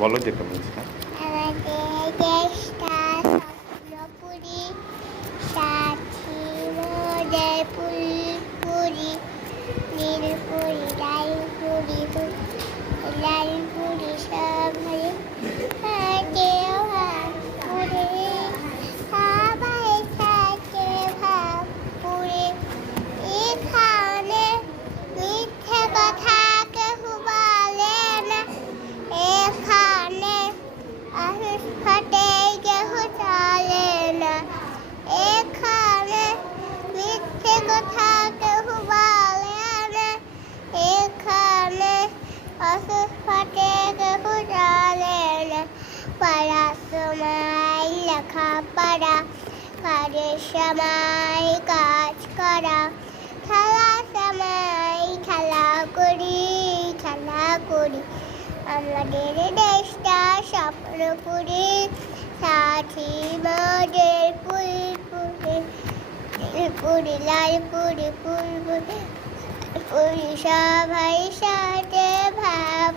বলো যেটা বলছিলাম। আমাদের দেশটা স্বপ্নপুরী, সাথী মোদের ফুলপুরি, নীলপুরি লালপুরি লালপুরি সবাই থাকে ভাবপুরে, সবাই থাকে ভাবপুরে। এখানে মিথ্যে কথা কেউ বলে না, এখানে ফাটে কেউ চলে না, এখানে মিথ্যে কথা কেউ বলে না, এখানে ফাটে কেউ চলে না। পড়ার সময় লেখাপড়া, কাজের সময় কাজ করা, খেলার সময় খেলা করি খেলা করি। আমাদের দেশটা স্বপ্নপুরী, সাথী মোদের ফুলপুরি, নীলপুরি লালপুরি ফুলপুরি, সবাই সাথে ভাব।